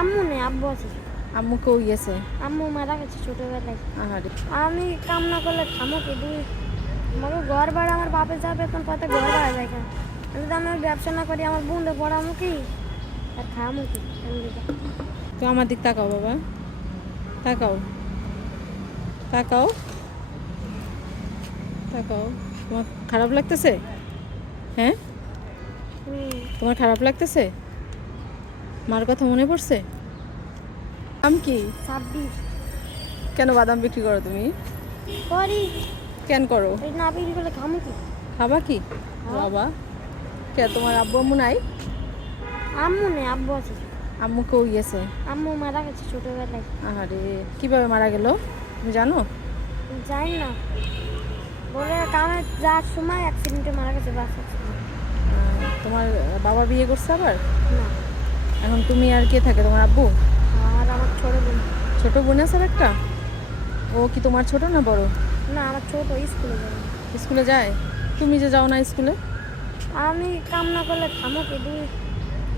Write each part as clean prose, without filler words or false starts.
আম্মু নেই, আব্বু আছে। আম্মু কই গেছে? আম্মু মারা গেছে ছোটবেলায়। আহারে, আমি কাম না করলে খামো কি? আমাকে ঘর ভাড়া আমার বাপে যা বেতন পাতে ঘর ভাড়া যায় কেন? যদি আমি ব্যবসা না করি আমার বোনদের পড়ামো কি আর খামো কি? তো আমার দিক তাকাও বাবা, তাকাও, তাকাও, তাকাও। তোমার খারাপ লাগতেছে? হ্যাঁ, তোমার খারাপ লাগতেছে? মার কথা মনে পড়ছে? আম কি? 26 কেন বাদাম বিক্রি করো তুমি? করি। কেন করো? এই না বিক্রি করলে খামো কি? খাবা কি বাবা? কে তোমার আব্বু আম্মু নাই? আম্মু নেই, আব্বু আছে। আম্মু কই গেছে? আম্মু মারা গেছে ছোটবেলায়। আহারে, কিভাবে মারা গেল তুমি জানো? জানি না, বলে কামে যাওয়ার সময় অ্যাক্সিডেন্টে মারা গেছে, বাস অ্যাক্সিডেন্ট। তোমার বাবা বিয়ে করছে আবার? না, এখন তুমি আর কে থাকে? তোমার আব্বু? আর আমার ছোট বোন। ছোট বোন আছে আর একটা? ও কি তোমার ছোট না বড়? না, আমার ছোট, স্কুলে যাবে। স্কুলে যায়? তুমি যে যাও না স্কুলে? আমি কাম না করলে খামো কি?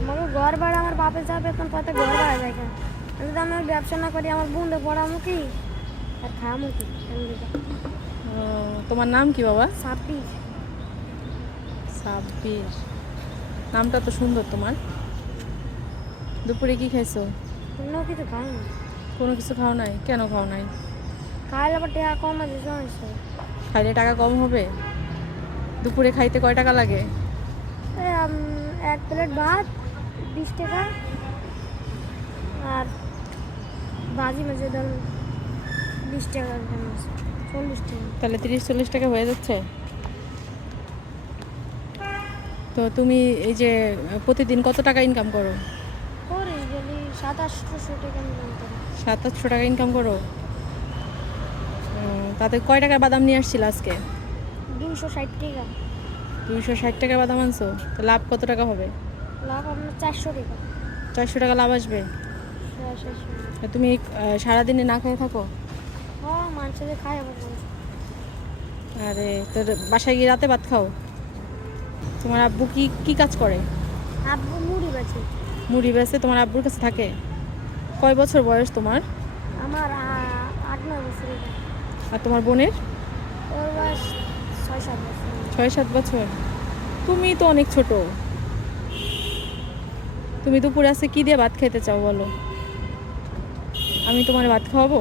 আমাকে ঘর ভাড়া আমার বাপে যা বেতন পাতে ঘর ভাড়া যায় কেন? যদি আমি ব্যবসা না করি আমার বোনদের পড়ামো কি আর খামো কি? ও, তোমার নাম কি বাবা? 26। 26? নামটা তো সুন্দর তোমার। দুপুরে কি খাইছো? কোনো কিছু খাইনি। কোনো কিছু খাও নাই? কেন খাও নাই? খাইলে আবার টাকা কম আছে সমস্যা। খাইলে টাকা কম হবে? দুপুরে খাইতে কয় টাকা লাগে? এক প্লেট ভাত 20 টাকা, আর ভাজি মাঝে ধরুন 20 টাকা, 40 টাকা। তাহলে 30-40 টাকা হয়ে যাচ্ছে। তো তুমি এই যে প্রতিদিন কত টাকা ইনকাম করো? করি যদি 700-800 টাকা ইনকাম করি। 700-800 টাকা ইনকাম করো? তাতে কয় টাকার বাদাম নিয়ে আসছিল আজকে? 260 টাকা। 260 টাকার বাদাম আনছো? তো লাভ কত টাকা হবে? লাভ আপনার 400 টাকা। 400 টাকা লাভ আসবে? 400। আর তুমি সারাদিনে না খেয়ে থাকো? হ্যাঁ, মানুষের খাই আবার মানুষ। আরে তোর বাসায় গিয়ে রাতে ভাত খাও? তোমার আব্বু কি কি কাজ করে? আব্বু মুড়ি বেচে। মুড়ি বেচে? তোমার আব্বুর কাছে থাকে? কয় বছর বয়স তোমার? আমার 8-9 বছর। আর তোমার বোনের? ওর বয়স 6-7 বছর। 6-7 বছর? তুমি তো অনেক ছোট। তুমি দুপুরে আজকে কি দিয়ে ভাত খেতে চাও বলো? আমি তোমার ভাত খাওয়াবো?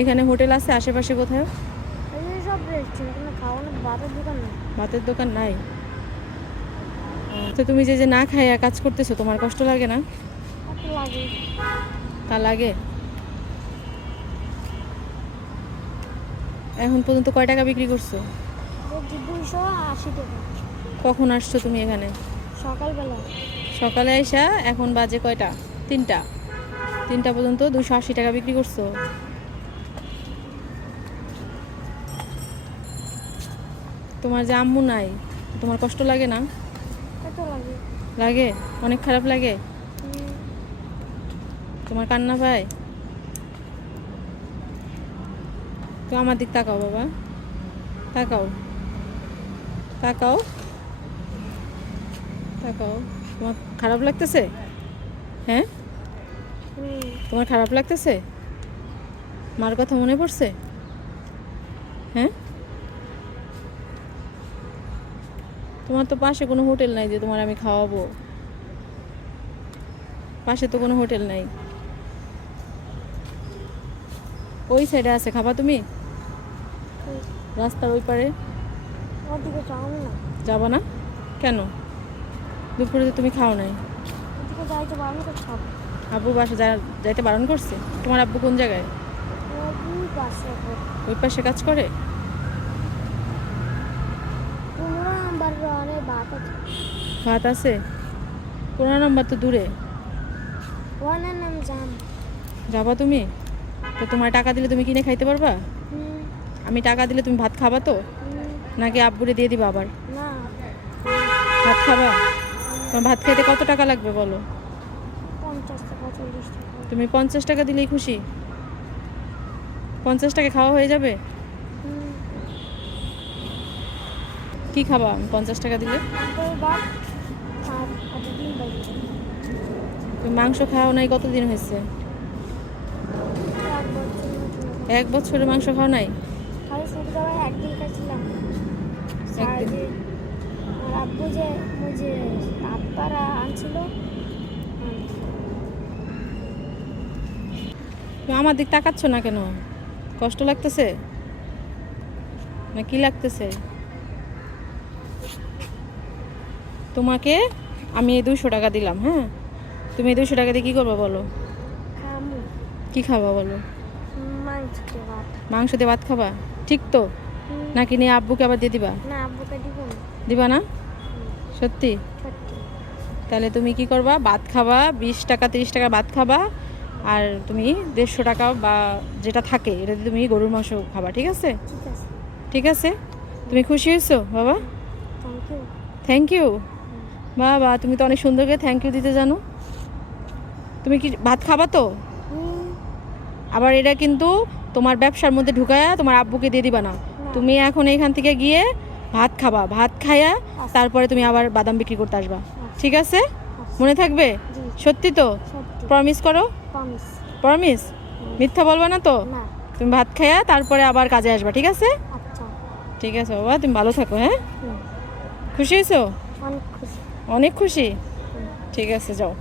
এখানে হোটেল আছে আশেপাশে কোথাও? এই সব রেস্টুরেন্ট, কোনো খাওয়ানোর ভাতের দোকান নেই। ভাতের দোকান নাই? তো তুমি যে যে না খাইয়া কাজ করতেছো, তোমার কষ্ট লাগে না? কত লাগে? তা লাগে। এখন পর্যন্ত কয় টাকা বিক্রি করছো? বলছি 280 টাকা। কখন আসছো তুমি এখানে? সকালবেলা। সকালে আইসা এখন বাজে কয়টা? 3টা। 3টা পর্যন্ত 280 টাকা বিক্রি করছো? তোমার যে আম্মু নাই, তোমার কষ্ট লাগে না? কত লাগে? লাগে, অনেক খারাপ লাগে। হুম, তোমার কান্না পায়? তো আমার দিক তাকাও বাবা, তাকাও, তাকাও, তাকাও। তোমার খারাপ লাগতেছে? হ্যাঁ, হুম। তোমার খারাপ লাগতেছে? মার কথা মনে পড়ছে? হ্যাঁ, তোমার তো পাশে কোনো হোটেল নাই যে তোমার আমি খাওয়াবো? পাশে তো কোনো হোটেল নাই। ওই সাইডে আছে, খাবা তুমি? রাস্তার ওই পারে। ওদিকে যাও না। যাবা না? কেন? দুপুরে তো তুমি খাও নাই। ওদিকে যাইতে পারবো তো খাবো। আব্বু বাসা যাইতে বারণ করছে? তোমার আব্বু কোন জায়গায়? ওই পাশে ওই পাশে কাজ করে? 15 নাম্বার অনেক ভাত আছে। ভাত আছে? 15 নম্বর তো দূরে। ওয়ানের নাম জাম। যাবা তুমি? তো তোমার টাকা দিলে তুমি কিনে খাইতে পারবা? হুম, আমি টাকা দিলে তুমি ভাত খাবা তো? হুম। নাকি আব্বুরে দিয়ে দিবা আবার? না, ভাত খাবা? তোমার ভাত খেতে কত টাকা লাগবে বলো? 50 টাকা 40 টাকা। তুমি 50 টাকা দিলেই খুশি? 50 টাকা খাওয়া হয়ে যাবে? হুম। কি খাবা আমি 50 টাকা দিলে? তারপরে ভাত আর ডিম ভাজি। তো মাংস খাওয়া নাই কতদিন হয়েছে? 1 বছর মতো। 1 বছরের মাংস খাওয়া নাই? খালি শুক্রবার একদিন খাচ্ছিলাম। একদিন? আর আব্বু যে মুঝে আব্বারা আনছিল। তুমি আমার দিক তাকাচ্ছ না কেন? কষ্ট লাগতেছে না কি লাগতেছে? তোমাকে আমি এই 200 টাকা দিলাম, হ্যাঁ? তুমি এই 200 টাকা দিয়ে কী করবে বলো? খামু কি খাবা বলো? মাংস ভাত। মাংস দিয়ে ভাত খাবা? ঠিক তো? নাকি নিয়ে আব্বুকে আবার দিয়ে দিবা? না, আব্বুকে দিব না। দিবা না? সত্যি? সত্যি। তাহলে তুমি কি করবা? ভাত খাবা, 20 টাকা 30 টাকা ভাত খাবা, আর তুমি 150 টাকা বা যেটা থাকে এটা দিয়ে তুমি গরুর মাংস খাবা, ঠিক আছে? ঠিক আছে। ঠিক আছে? তুমি খুশি হয়েছো বাবা? Thank you. Thank you? বাবা তুমি তো অনেক সুন্দর করে থ্যাংক ইউ দিতে জানো। তুমি কি ভাত খাবা তো? আবার এটা কিন্তু তোমার ব্যবসার মধ্যে ঢুকায়া তোমার আব্বুকে দিয়ে দিবা না। তুমি এখন এইখান থেকে গিয়ে ভাত খাবা, ভাত খায়া তারপরে তুমি আবার বাদাম বিক্রি করতে আসবা, ঠিক আছে? মনে থাকবে? জি। সত্যি তো? সত্যি। প্রমিস করো। প্রমিস। প্রমিস? মিথ্যা বলবা না তো? না। তুমি ভাত খায়া তারপরে আবার কাজে আসবা, ঠিক আছে? আচ্ছা। ঠিক আছে বাবা, তুমি ভালো থাকো, হ্যাঁ? হুম। খুশি হয়েছো? অনেক খুশি। অনেক খুশি? ঠিক আছে, যাও।